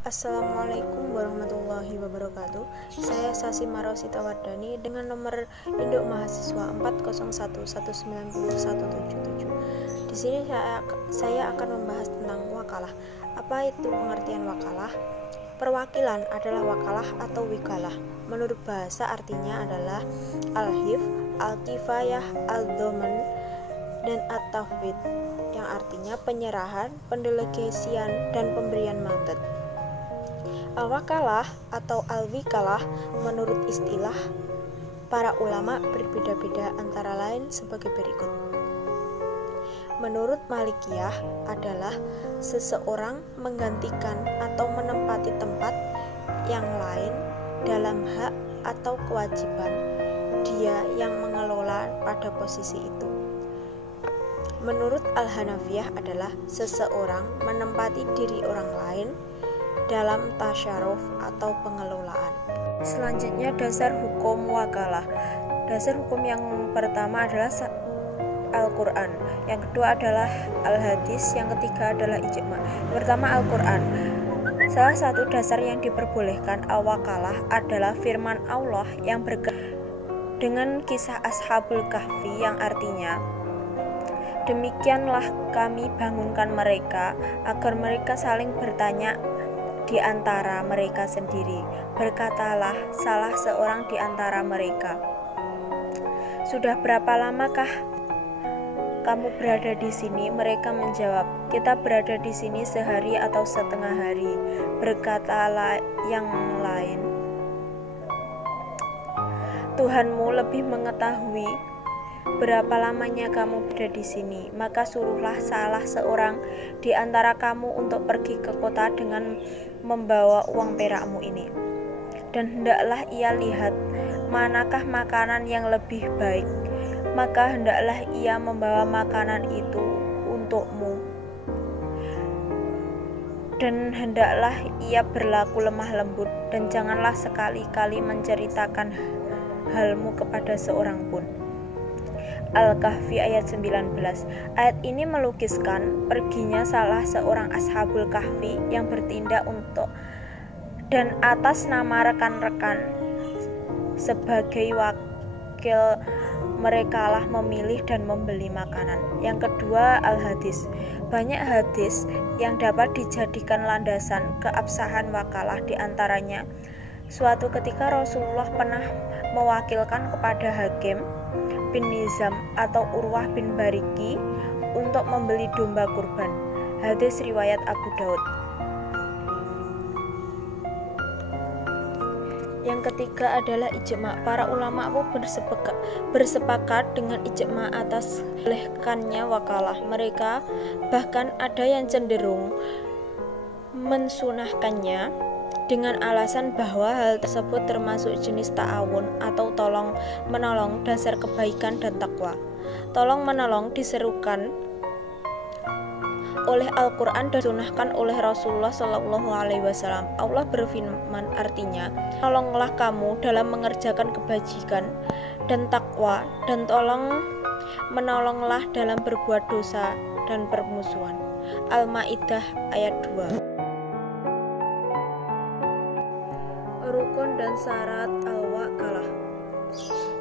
Assalamualaikum warahmatullahi wabarakatuh. Saya Sasi Marosita Wardani dengan nomor induk mahasiswa 401119177. Di sini saya akan membahas tentang wakalah. Apa itu pengertian wakalah? Perwakilan adalah wakalah atau wikalah. Menurut bahasa artinya adalah al-hif, al-kifayah, al-domen, dan at-tafwid, yang artinya penyerahan, pendelegasian, dan pemberian mandat. Al-wakalah atau al-wikalah menurut istilah para ulama berbeda-beda, antara lain sebagai berikut. Menurut Malikiyah adalah seseorang menggantikan atau menempati tempat yang lain dalam hak atau kewajiban dia yang mengelola pada posisi itu. Menurut Al-Hanafiyah adalah seseorang menempati diri orang lain dalam tasyaruf atau pengelolaan. Selanjutnya dasar hukum wakalah. Dasar hukum yang pertama adalah Al-Quran, yang kedua adalah Al-Hadis, yang ketiga adalah ijma'. Pertama Al-Quran. Salah satu dasar yang diperbolehkan al-wakalah adalah firman Allah yang berkaitan dengan kisah Ashabul Kahfi, yang artinya, demikianlah kami bangunkan mereka agar mereka saling bertanya di antara mereka sendiri. Berkatalah salah seorang di antara mereka, sudah berapa lamakah kamu berada di sini? Mereka menjawab, kita berada di sini sehari atau setengah hari. Berkatalah yang lain, Tuhanmu lebih mengetahui berapa lamanya kamu berada di sini. Maka suruhlah salah seorang di antara kamu untuk pergi ke kota dengan membawa uang perakmu ini, dan hendaklah ia lihat manakah makanan yang lebih baik, maka hendaklah ia membawa makanan itu untukmu, dan hendaklah ia berlaku lemah lembut, dan janganlah sekali-kali menceritakan halmu kepada seorang pun. Al-Kahfi ayat 19. Ayat ini melukiskan perginya salah seorang Ashabul Kahfi yang bertindak untuk dan atas nama rekan-rekan sebagai wakil, merekalah memilih dan membeli makanan. Yang kedua Al-Hadis. Banyak hadis yang dapat dijadikan landasan keabsahan wakalah, diantaranya suatu ketika Rasulullah pernah mewakilkan kepada Hakim bin Nizam atau Urwah bin Bariki untuk membeli domba kurban. Hadis riwayat Abu Daud. Yang ketiga adalah ijma'. Para ulama pun bersepakat dengan ijma' atas bolehkannya wakalah. Mereka bahkan ada yang cenderung mensunahkannya dengan alasan bahwa hal tersebut termasuk jenis ta'awun atau tolong menolong, dasar kebaikan dan takwa. Tolong menolong diserukan oleh Al-Quran dan disunahkan oleh Rasulullah SAW. Allah berfirman, artinya, tolonglah kamu dalam mengerjakan kebajikan dan takwa, dan tolong menolonglah dalam berbuat dosa dan permusuhan. Al-Maidah ayat 2. Rukun dan syarat al-wakalah.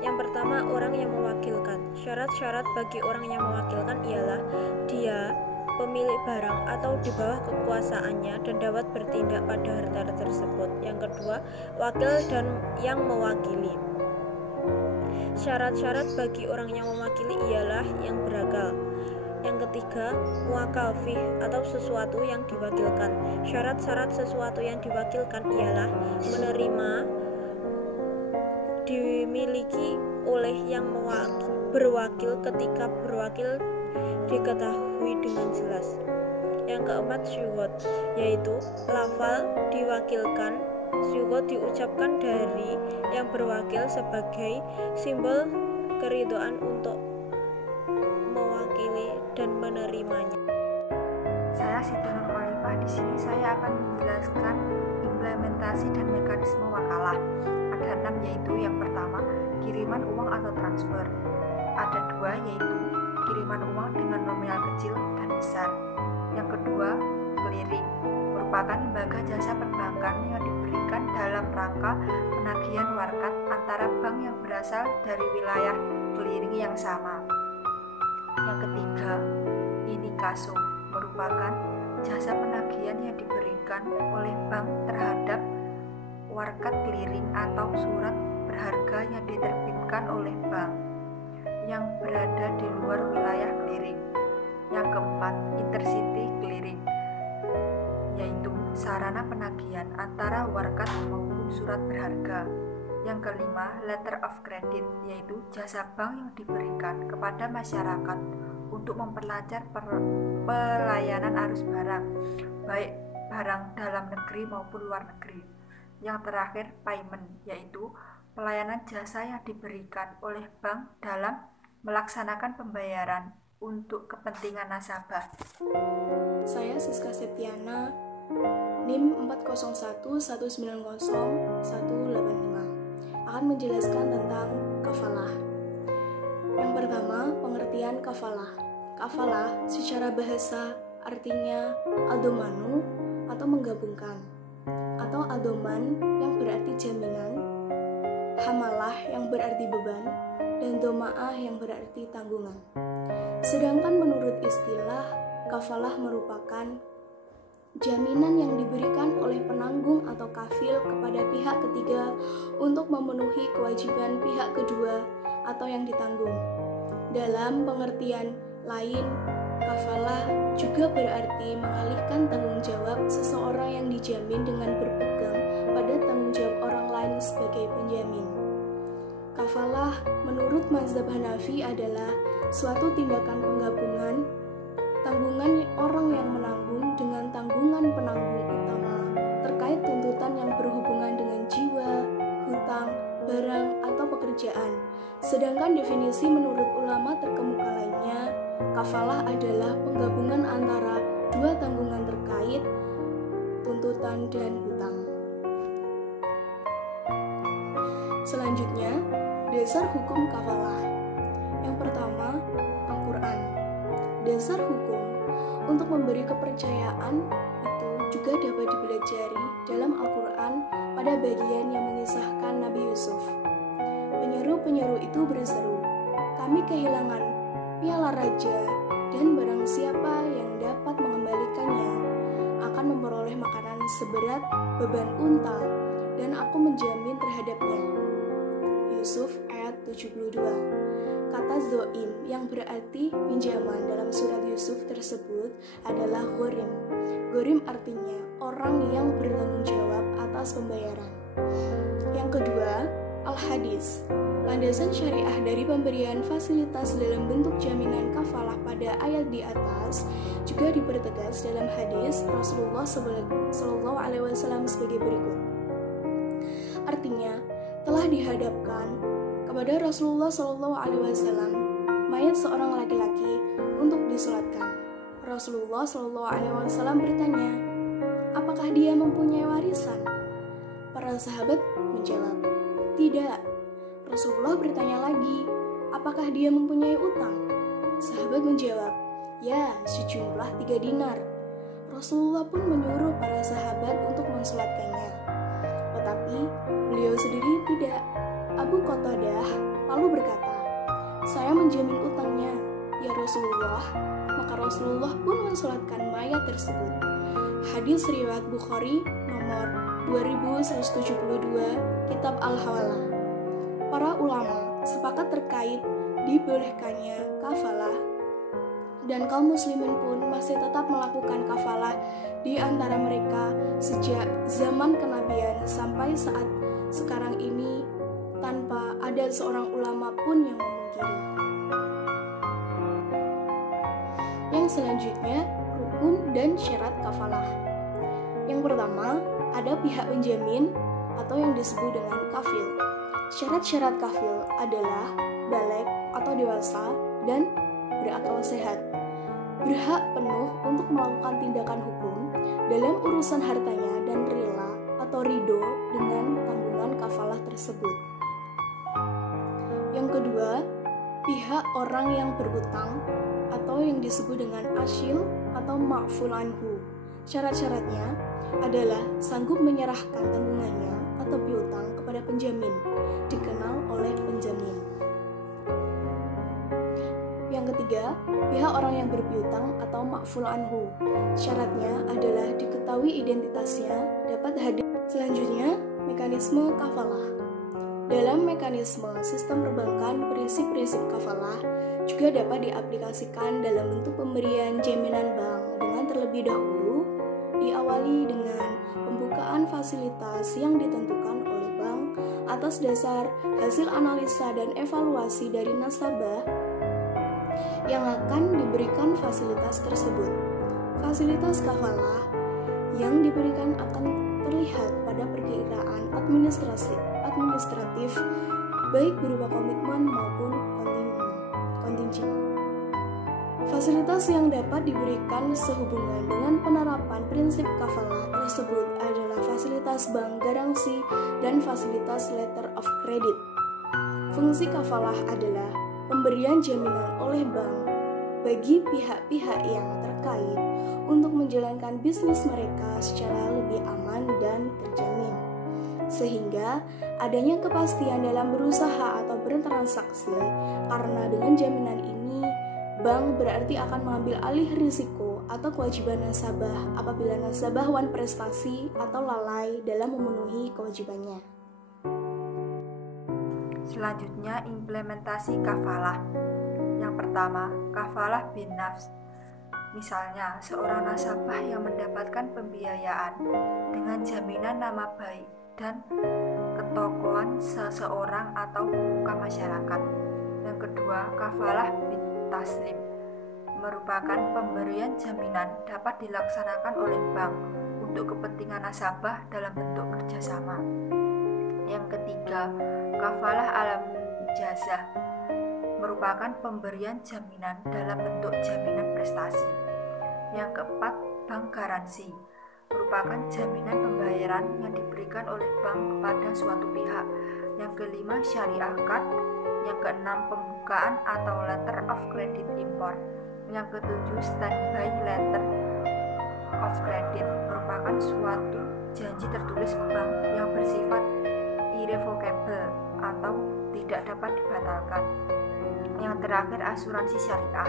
Yang pertama, orang yang mewakilkan. Syarat-syarat bagi orang yang mewakilkan ialah dia pemilik barang atau di bawah kekuasaannya dan dapat bertindak pada harta tersebut. Yang kedua, wakil dan yang mewakili. Syarat-syarat bagi orang yang mewakili ialah yang berakal. Yang ketiga, muwakal fih atau sesuatu yang diwakilkan. Syarat-syarat sesuatu yang diwakilkan ialah menerima, dimiliki oleh yang berwakil ketika berwakil diketahui dengan jelas. Yang keempat, syuhud, yaitu lafal diwakilkan. Syuhud diucapkan dari yang berwakil sebagai simbol keridhaan untuk mewakili dan menerimanya. Saya Siti Nur Khalifah. Di sini saya akan menjelaskan implementasi dan mekanisme wakalah. Ada 6, yaitu yang pertama, kiriman uang atau transfer. Ada 2, yaitu kiriman uang dengan nominal kecil dan besar. Yang kedua, clearing, merupakan lembaga jasa perbankan yang diberikan dalam rangka penagihan warkat antara bank yang berasal dari wilayah clearing yang sama. Yang ketiga, inkasso merupakan jasa penagihan yang diberikan oleh bank terhadap warkat clearing atau surat berharga yang diterbitkan oleh bank yang berada di luar wilayah clearing. Yang keempat, intercity clearing, yaitu sarana penagihan antara warkat maupun surat berharga. Yang kelima, letter of credit, yaitu jasa bank yang diberikan kepada masyarakat untuk memperlancar pelayanan arus barang, baik barang dalam negeri maupun luar negeri. Yang terakhir, payment, yaitu pelayanan jasa yang diberikan oleh bank dalam melaksanakan pembayaran untuk kepentingan nasabah. Saya Siska Septiana, NIM 401190185, akan menjelaskan tentang kafalah. Yang pertama, pengertian kafalah. Kafalah secara bahasa artinya adomanu atau menggabungkan, atau adoman yang berarti jaminan, hamalah yang berarti beban, dan domaah yang berarti tanggungan. Sedangkan menurut istilah, kafalah merupakan jaminan yang diberikan oleh penanggung atau kafil kepada pihak ketiga untuk memenuhi kewajiban pihak kedua atau yang ditanggung. Dalam pengertian lain, kafalah juga berarti mengalihkan tanggung jawab seseorang yang dijamin dengan berpegang pada tanggung jawab orang lain sebagai penjamin. Kafalah menurut mazhab Hanafi adalah suatu tindakan penggabungan tanggungan orang yang menanggung dengan tanggungan penanggung utama terkait tuntutan yang berhubungan dengan jiwa, hutang, barang, atau pekerjaan. Sedangkan definisi menurut ulama terkemuka lainnya, kafalah adalah penggabungan antara dua tanggungan terkait tuntutan dan hutang. Selanjutnya, dasar hukum kafalah. Yang pertama, Al-Quran. Dasar hukum untuk memberi kepercayaan itu juga dapat dipelajari dalam Al-Quran pada bagian yang mengisahkan Nabi Yusuf. Penyeru-penyeru itu berseru, "Kami kehilangan piala raja, dan barang siapa yang dapat mengembalikannya akan memperoleh makanan seberat beban unta, dan aku menjamin terhadapnya." Yusuf ayat 72. Kata zoim yang berarti pinjaman dalam surat Yusuf tersebut adalah ghorim. Ghorim artinya orang yang bertanggung jawab atas pembayaran. Yang kedua, al-hadis. Landasan syariah dari pemberian fasilitas dalam bentuk jaminan kafalah pada ayat di atas juga dipertegas dalam hadis Rasulullah SAW sebagai berikut. Artinya, telah dihadapkan kepada Rasulullah SAW mayat seorang laki-laki untuk disolatkan. Rasulullah SAW bertanya, apakah dia mempunyai warisan? Para sahabat menjawab, tidak. Rasulullah bertanya lagi, apakah dia mempunyai utang? Sahabat menjawab, ya, sejumlah 3 dinar. Rasulullah pun menyuruh para sahabat untuk mensolatkannya. Tetapi beliau sendiri tidak. Abu Qatadah lalu berkata, saya menjamin utangnya, ya Rasulullah. Maka Rasulullah pun mensolatkan mayat tersebut. Hadis riwayat Bukhari nomor 2172, Kitab Al-Hawalah. Para ulama sepakat terkait dibolehkannya kafalah, dan kaum muslimin pun masih tetap melakukan kafalah di antara mereka sejak zaman kenabian sampai saat sekarang ini, tanpa ada seorang ulama pun yang memungkiri. Yang selanjutnya, rukun dan syarat kafalah. Yang pertama, ada pihak penjamin atau yang disebut dengan kafil. Syarat-syarat kafil adalah baligh atau dewasa dan berakal sehat, berhak penuh untuk melakukan tindakan hukum dalam urusan hartanya, dan rela atau ridho dengan tanggungan kafalah tersebut. Yang kedua, pihak orang yang berutang atau yang disebut dengan asyil atau ma'ful anhu. Syarat-syaratnya adalah sanggup menyerahkan tanggungannya atau piutang kepada penjamin, dikenal oleh penjamin. Yang ketiga, pihak orang yang berpiutang atau ma'ful anhu. Syaratnya adalah diketahui identitasnya, dapat hadir. Selanjutnya, mekanisme kafalah. Dalam mekanisme sistem perbankan, prinsip-prinsip kafalah juga dapat diaplikasikan dalam bentuk pemberian jaminan bank dengan terlebih dahulu diawali dengan pembukaan fasilitas yang ditentukan oleh bank atas dasar hasil analisa dan evaluasi dari nasabah yang akan diberikan fasilitas tersebut. Fasilitas kafalah yang diberikan akan terlihat pada perkiraan administratif baik berupa komitmen maupun kontingent. Fasilitas yang dapat diberikan sehubungan dengan penerapan prinsip kafalah tersebut adalah fasilitas bank garansi dan fasilitas letter of credit. Fungsi kafalah adalah pemberian jaminan oleh bank bagi pihak-pihak yang terkait untuk menjalankan bisnis mereka secara lebih aman dan terjamin, sehingga adanya kepastian dalam berusaha atau bertransaksi, karena dengan jaminan ini bank berarti akan mengambil alih risiko atau kewajiban nasabah apabila nasabah wan prestasi atau lalai dalam memenuhi kewajibannya. Selanjutnya, implementasi kafalah. Yang pertama, kafalah bin nafs. Misalnya, seorang nasabah yang mendapatkan pembiayaan dengan jaminan nama baik dan ketokohan seseorang atau muka masyarakat. Yang kedua, kafalah bin taslim merupakan pemberian jaminan dapat dilaksanakan oleh bank untuk kepentingan nasabah dalam bentuk kerjasama. Yang ketiga, kafalah alam jazah merupakan pemberian jaminan dalam bentuk jaminan prestasi. Yang keempat, bank garansi merupakan jaminan pembayaran yang diberikan oleh bank kepada suatu pihak. Yang kelima, syariah card. Yang keenam, pembukaan atau letter of credit import. Yang ketujuh, standby letter of credit merupakan suatu janji tertulis bank yang bersifat irrevocable atau tidak dapat dibatalkan. Yang terakhir, asuransi syariah,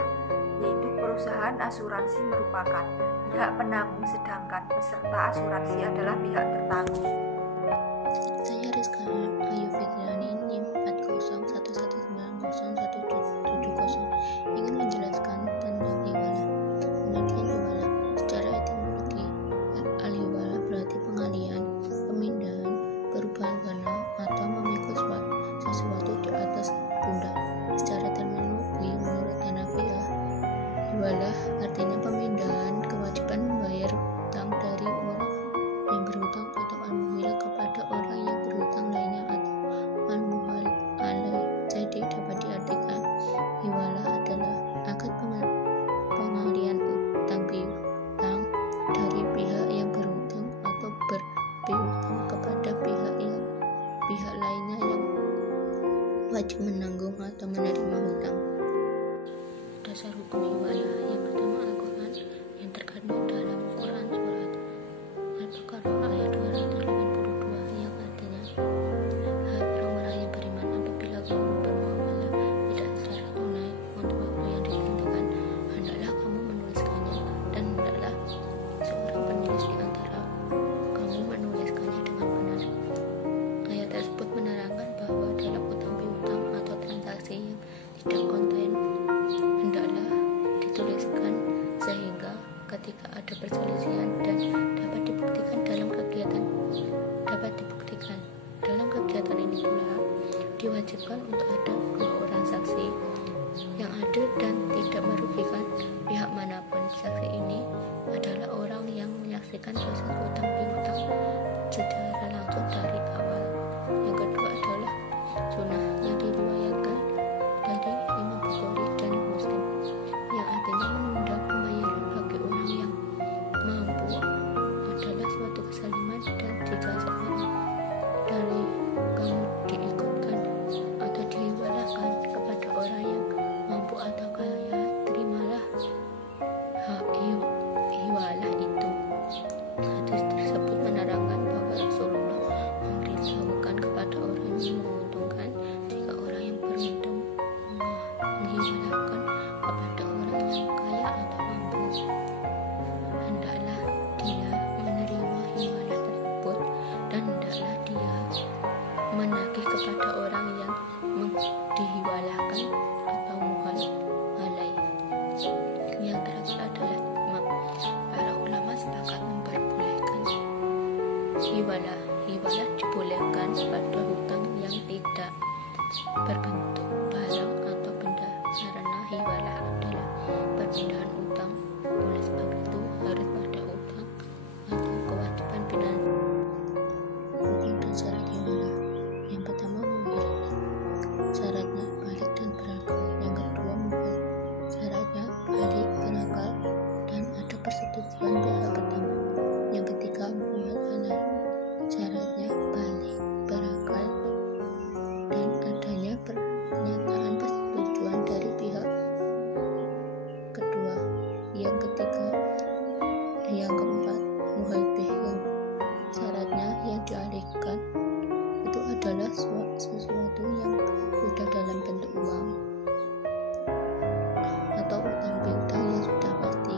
yaitu perusahaan asuransi merupakan pihak penanggung sedangkan peserta asuransi adalah pihak tertanggung. Saya Rizka Ayu Fitriani NIM 4011190170 ingin menjelaskan tentang hiwalah. Pengertian hiwalah secara etimologi, al-hiwalah berarti pengalian, pemindahan, perubahan warna atau memikul sesuatu di atas pundak. Secara terminologi menurut Hanafiah, hiwalah artinya pemindahan kewajiban membayar hutang dari orang yang berhutang atau al-muhil kepada orang yang berhutang lainnya atau al-muhal alaih. Jadi dapat diartikan hiwalah adalah akad pengalian utang piutang dari pihak yang berhutang atau berpiutang kepada pihak lainnya yang wajib menanggung atau menerima hutang. Dasar hukum hiwalah yang pertama Al-Quran yang terkandung dalam Quran surat Al-Baqarah ayat 282 yang artinya, hai orang-orang yang beriman, apabila kamu bermuamalah tidak secara tunai untuk waktu yang ditentukan, hendaklah kamu menuliskannya, dan hendaklah seorang penulis di antara kamu menuliskannya dengan benar. Ayat tersebut menerangkan bahwa dalam utang piutang atau transaksi yang tidak konten hendaklah dituliskan sehingga ketika ada perselisihan dan dapat dibuktikan dalam kegiatan ini pula diwajibkan untuk ada 2 orang saksi yang adil dan tidak merugikan pihak manapun. Saksi ini adalah orang yang menyaksikan proses utang piutang secara langsung dari awal. Yang kedua adalah sunnah yang diriwayatkan dari Imam Bukhari dan Muslim yang artinya menunda pembayaran bagi orang yang mampu adalah suatu kesaliman, dan jika seorang dari kamu diikutkan atau diwalakan kepada orang yang mampu atau kaya, terimalah hak hiwalah itu. Hiwalah dibolehkan pada hutang yang tidak berbentuk barang atau benda, karena hiwalah adalah perpindahan utang. Oleh sebab itu harus pada hutang atau kewajiban finansial. Hukum dan syarat hiwalah. Yang pertama, muhil. Syaratnya balik dan berakal. Yang kedua, muhil. Syaratnya balik, berakal, dan ada persetujuan pihak pertama. Yang ketiga, muhil halal. Syaratnya balik, berakal, dan adanya pernyataan persetujuan dari pihak kedua. Yang ketiga, yang keempat, muhal bih. Yang syaratnya yang dialihkan itu adalah sesuatu yang sudah dalam bentuk uang atau utang piutang yang sudah pasti,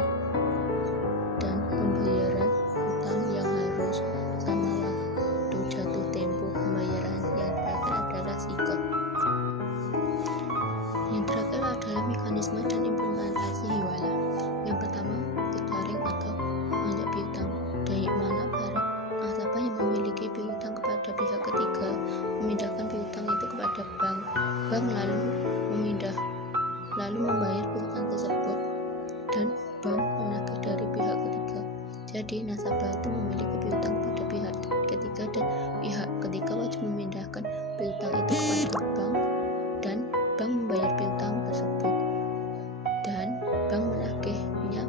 dan pembayaran utang yang harus sama waktu jatuh tempo pembayaran. Yang terakhir adalah sikot. Yang terakhir adalah mekanisme dan implementasi hiwalah. Yang pertama, tethering atau pajak piutang, dari mana para nasabah yang memiliki piutang kepada pihak ketiga memindahkan piutang itu kepada bank lalu membayar piutang tersebut, dan bank menagih dari pihak ketiga. Jadi nasabah itu memiliki piutang kepada pihak ketiga, dan pihak ketiga wajib memindahkan piutang itu kepada bank, dan bank membayar piutang tersebut, dan bank menagihnya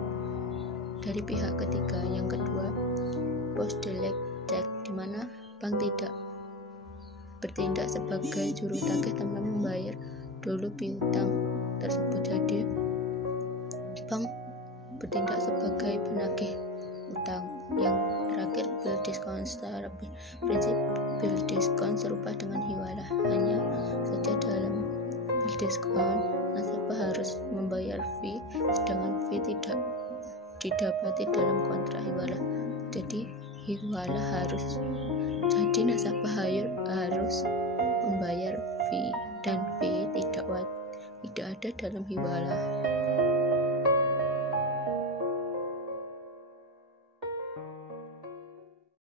dari pihak ketiga. Yang kedua, post delete check, di mana bank tidak bertindak sebagai juru tagih tanpa membayar dulu piutang tersebut. Jadi bank bertindak sebagai penagih utang. Yang terakhir, bill discount. Secara prinsip, bill discount serupa dengan hiwalah, hanya saja dalam bill discount nasabah harus membayar fee, sedangkan fee tidak didapati dalam kontrak hiwalah. Jadi nasabah harus membayar fee, dan fee tidak ada dalam hiwalah.